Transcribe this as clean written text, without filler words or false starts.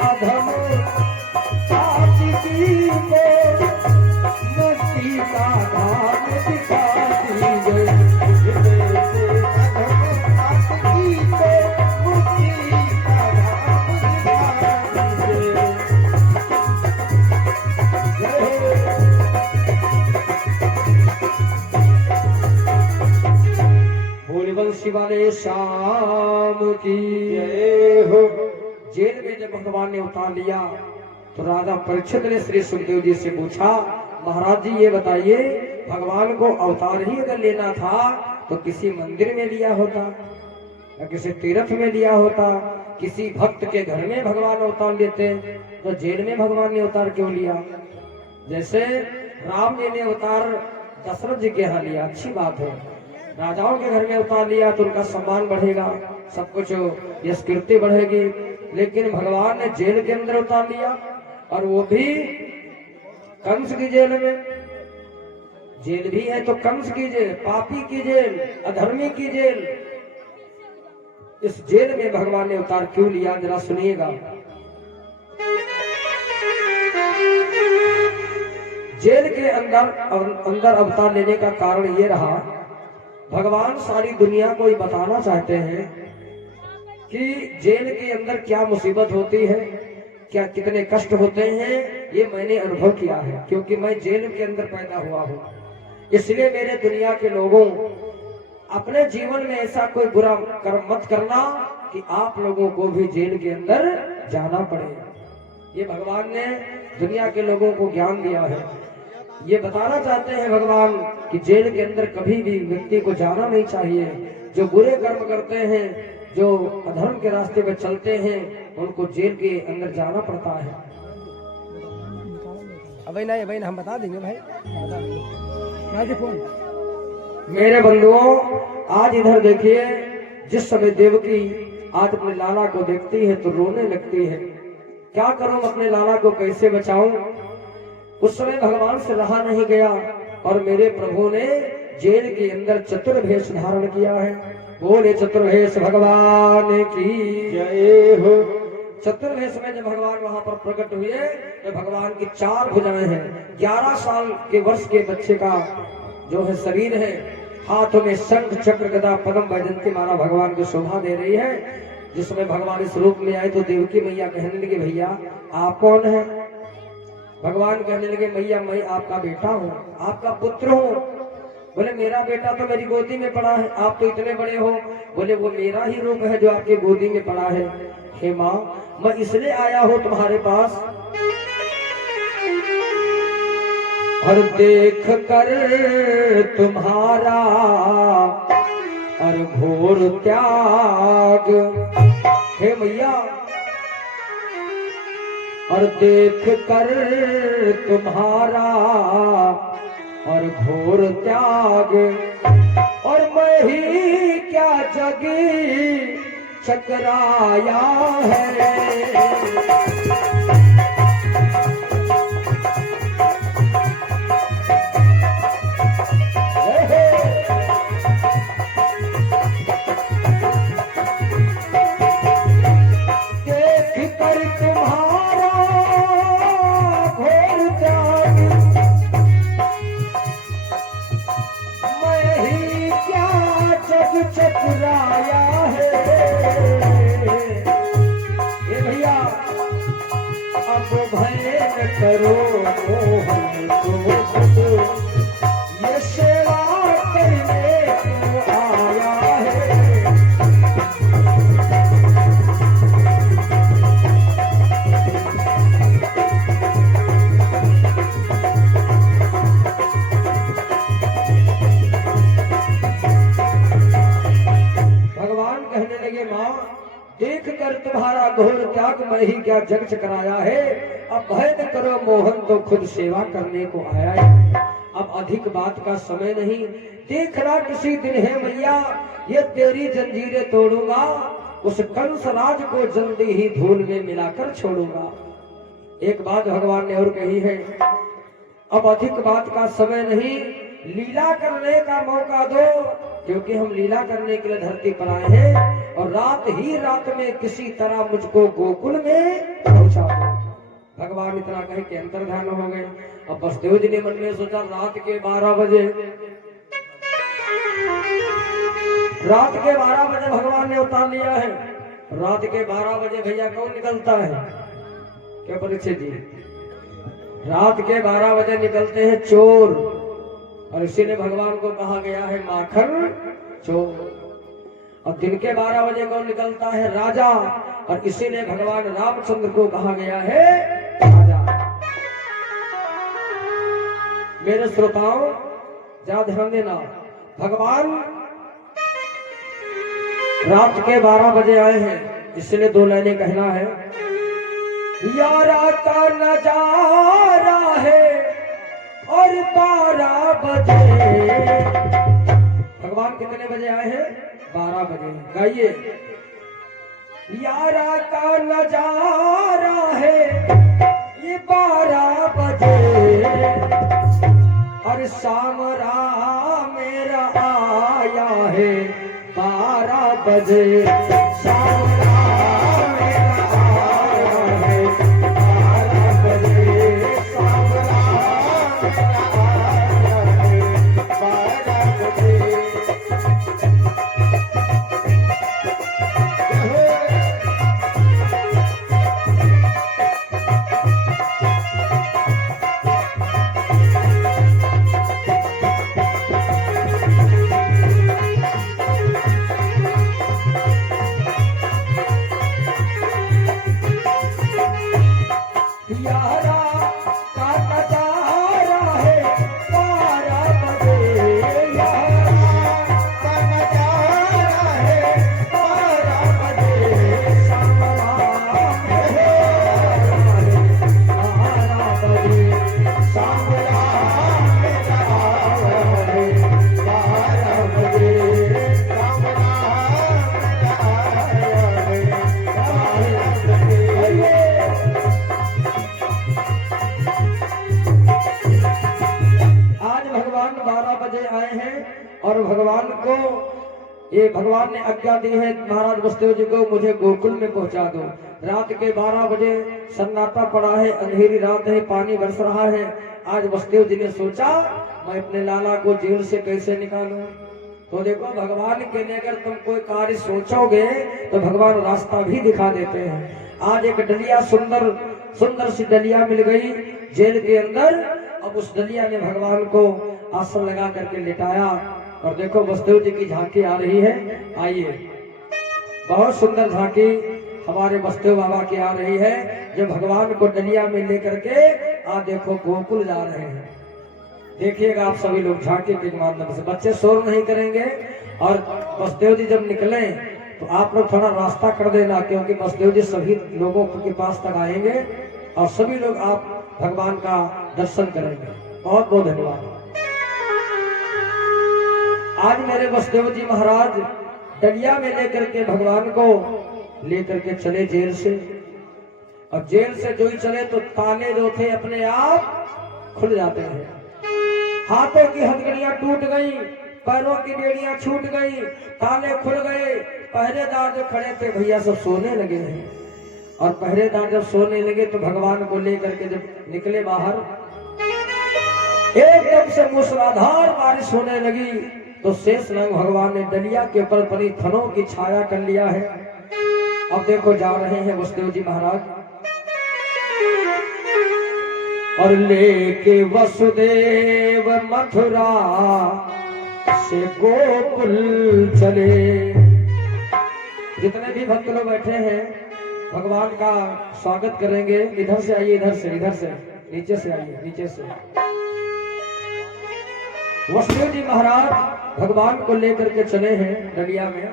अधम पापी को मुक्ति का धाम दिखा दीजिए। ऐसे अधम पापी को मुक्ति का धाम दिखा दीजिए। बंशी वाले शाम की जय हो। जेल में जब भगवान ने उतार लिया तो राजा परीक्षित ने श्री सुखदेव जी से पूछा, महाराज जी ये बताइए, भगवान को अवतार ही अगर लेना था तो किसी मंदिर में लिया होता या किसी तीर्थ में लिया होता, किसी भक्त के घर में भगवान अवतार लेते, तो जेल में भगवान ने अवतार क्यों लिया? जैसे राम जी ने अवतार दशरथ जी के यहाँ लिया, अच्छी बात है, राजाओं के घर में उतार लिया तो उनका सम्मान बढ़ेगा, सब कुछ यश कीर्ति बढ़ेगी। लेकिन भगवान ने जेल के अंदर उतार लिया, और वो भी कंस की जेल में। जेल भी है तो कंस की जेल, पापी की जेल, अधर्मी की जेल। इस जेल में भगवान ने उतार क्यों लिया, जरा सुनिएगा। जेल के अंदर अवतार लेने का कारण ये रहा, भगवान सारी दुनिया को ये बताना चाहते हैं कि जेल के अंदर क्या मुसीबत होती है, क्या कितने कष्ट होते हैं, ये मैंने अनुभव किया है, क्योंकि मैं जेल के अंदर पैदा हुआ हूँ। इसलिए मेरे दुनिया के लोगों, अपने जीवन में ऐसा कोई बुरा कर्म मत करना कि आप लोगों को भी जेल के अंदर जाना पड़े। ये भगवान ने दुनिया के लोगों को ज्ञान दिया है। ये बताना चाहते हैं भगवान कि जेल के अंदर कभी भी व्यक्ति को जाना नहीं चाहिए। जो बुरे कर्म करते हैं, जो अधर्म के रास्ते पर चलते हैं, उनको जेल के अंदर जाना पड़ता है। अभी नहीं हम बता देंगे भाई, बता देंगे। फोन मेरे बंधुओं, आज इधर देखिए, जिस समय देवकी आज अपने लाला को देखती है तो रोने लगती है। क्या करूं, अपने लाला को कैसे बचाऊं? उस समय भगवान से रहा नहीं गया और मेरे प्रभु ने जेल के अंदर चतुर्भेष धारण किया है। बोले चतुर्भेष भगवान की जय हो। चतुर्भेष में जब भगवान वहां पर प्रकट हुए तो भगवान की 4 भुजाएं हैं। 11 साल के वर्ष के बच्चे का जो है शरीर है, हाथों में शंख चक्र गदा पद्म वैजयंती माला भगवान को शोभा दे रही है। जिसमें भगवान इस रूप में आए तो देवकी मैया कहने लगे, भैया आप कौन है? भगवान कहने लगे, मैया मैं आपका बेटा हूँ, आपका पुत्र हूँ। बोले मेरा बेटा तो मेरी गोदी में पड़ा है, आप तो इतने बड़े हो। बोले वो मेरा ही रूप है जो आपकी गोदी में पड़ा है। हे माँ, मैं इसलिए आया हूँ तुम्हारे पास, और देख कर तुम्हारा और घोर त्याग। हे मैया, और देख कर तुम्हारा और घोर त्याग, और मैं ही क्या जग चकराया है। चतुराया है। ये भैया अब भय न करो मोहन को, ये सेवा करने को आया है। देख कर तुम्हारा घोर त्याग, मैं ही क्या जग चकराया है। अब भय न करो मोहन, तो खुद सेवा करने को आया है। अब अधिक बात का समय नहीं, देखना किसी दिन है मैया, ये तेरी जंजीरें तोड़ूंगा, उस कंस राज को जल्दी ही धूल में मिलाकर छोड़ूंगा। एक बात भगवान ने और कही है, अब अधिक बात का समय नहीं, लीला करने का मौका दो, क्योंकि हम लीला करने के लिए धरती पर आए हैं। और रात ही रात में किसी तरह मुझको गोकुल में पहुंचा दो। भगवान इतना कहे कि अंतर ध्यान हो गए। अब वसुदेव जी ने मन में सोचा रात के 12 बजे, रात के 12 बजे भगवान ने उतार लिया है। रात के 12 बजे भैया कौन निकलता है? क्या परीक्षित जी? रात के 12 बजे निकलते हैं चोर, और इसीलिए भगवान को कहा गया है माखन चोर। और दिन के 12 बजे कौन निकलता है? राजा, और इसीलिए भगवान रामचंद्र को कहा गया है राजा। मेरे श्रोताओं जरा ध्यान देना, भगवान रात के 12 बजे आए हैं, इसलिए 2 लाइनें कहना है। यारा का नजारा है और 12 बजे। भगवान कितने बजे आए हैं? 12 बजे। गाइए। यारा का नजारा है ये 12 बजे, और सामरा मेरा आया है 12 बजे। सामरा मेरा आया है 12 बजे। सामरा मेरा आया है 12 बजे। यारा का नजारा है 12 बजे। यारा का नजारा है 12 बजे। सामरा मेरा आया है 12 बजे। सामरा मेरा आया है 12 बजे। सामरा मेरा आया है 12 बजे। आज भगवान 12 बजे आए हैं, और भगवान को ये भगवान ने आज्ञा दी है महाराज वसुदेव जी को, मुझे गोकुल में पहुंचा दो। रात के 12 बजे सन्नाटा पड़ा है, अंधेरी रात है, पानी बरस रहा है। आज वसुदेव जी ने सोचा मैं अपने लाला को जेल से कैसे निकालूं। तो देखो भगवान के लिए अगर तुम कोई कार्य सोचोगे तो भगवान रास्ता भी दिखा देते हैं। आज एक डलिया सुंदर सी डलिया मिल गई जेल के अंदर। अब उस डलिया ने भगवान को आसन लगा करके लिटाया, और देखो वसुदेव जी की झांकी आ रही है। आइए, बहुत सुंदर झांकी हमारे वसुदेव बाबा की आ रही है, जो भगवान को डलिया में लेकर के आज देखो गोकुल जा रहे हैं। देखिएगा आप सभी लोग झांकी के माध्यम से, बच्चे शोर नहीं करेंगे। और वसुदेव जी जब निकले तो आप लोग थोड़ा रास्ता कर देना, क्योंकि वसुदेव जी सभी लोगों के पास तक आएंगे और सभी लोग आप भगवान का दर्शन करेंगे। बहुत बहुत धन्यवाद। आज मेरे वसुदेव जी महाराज डलिया में लेकर के भगवान को लेकर के चले जेल से, और जेल से जो ही चले तो ताले जो थे अपने आप खुल जाते हैं। हाथों की हथकड़ियां टूट गई, पैरों की बेड़ियां छूट गई, ताले खुल गए। पहरेदार जो खड़े थे भैया सब सोने लगे हैं, और पहरेदार जब सोने लगे तो भगवान को लेकर के जब निकले बाहर, एकदम से मूसलाधार बारिश होने लगी। तो शेष नाग भगवान ने डलिया के ऊपर बनी थनों की छाया कर लिया है। अब देखो जा रहे हैं वसुदेव जी महाराज, और लेके वसुदेव मथुरा से गोकुल चले। जितने भी भक्त लोग बैठे हैं भगवान का स्वागत करेंगे। इधर से आइए, इधर से नीचे से आइए, नीचे से। वसुदेव जी महाराज भगवान को लेकर के चले हैं डलिया में।